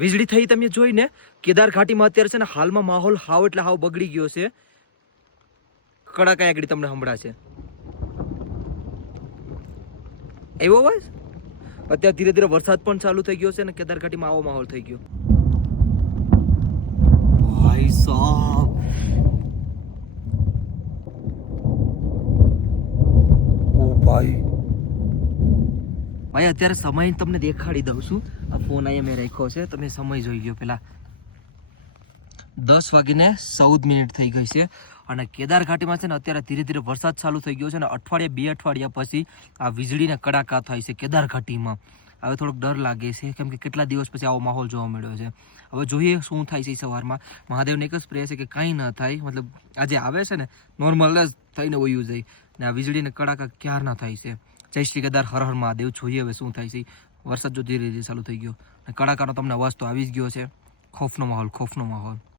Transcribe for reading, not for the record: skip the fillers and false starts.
વીજળી થઈ તમે જોઈને કેદાર ઘાટીમાં અત્યારે છે ને હાલમાં માહોલ હાવ એટલે હાવ બગડી ગયો છે. કડાકા આગળ તમને સંભળાશે. એવો અવાજ. અત્યારે ધીરે ધીરે વરસાદ પણ ચાલુ થઈ ગયો છે અને કેદાર ઘાટીમાં આવો માહોલ થઈ ગયો. ભાઈ સાહેબ, ઓ ભાઈ અત્યારે સમય તમને દેખાડી દઉં છું. આ ફોન અહીંયા મેં રાખ્યો છે, તમે સમય જોઈ લો પેલા. 10:14 થઈ ગઈ છે અને કેદાર ઘાટીમાં છે ને અત્યારે ધીરે ધીરે વરસાદ ચાલુ થઈ ગયો છે ને અઠવાડિયા 2 અઠવાડિયા પછી આ વીજળીના કડાકા થાય છે કેદાર ઘાટીમાં. હવે થોડોક ડર લાગે છે કેમ કે કેટલા દિવસ પછી આવો માહોલ જોવા મળ્યો છે. હવે જોઈએ શું થાય છે. સવારમાં મહાદેવને એક જ પ્રે છે કે કાંઈ ન થાય, મતલબ આજે આવે છે ને નોર્મલ જ થઈને વયું જાય ને આ વીજળીના કડાકા ક્યારના થાય છે. જય શ્રી કેદાર, હર હર મહાદેવ. જોઈએ હવે શું થાય છે. વરસાદ જો ધીરે ધીરે ચાલુ થઈ ગયો અને કડાકાનો તમને અવાજ તો આવી જ ગયો છે. ખોફનો માહોલ.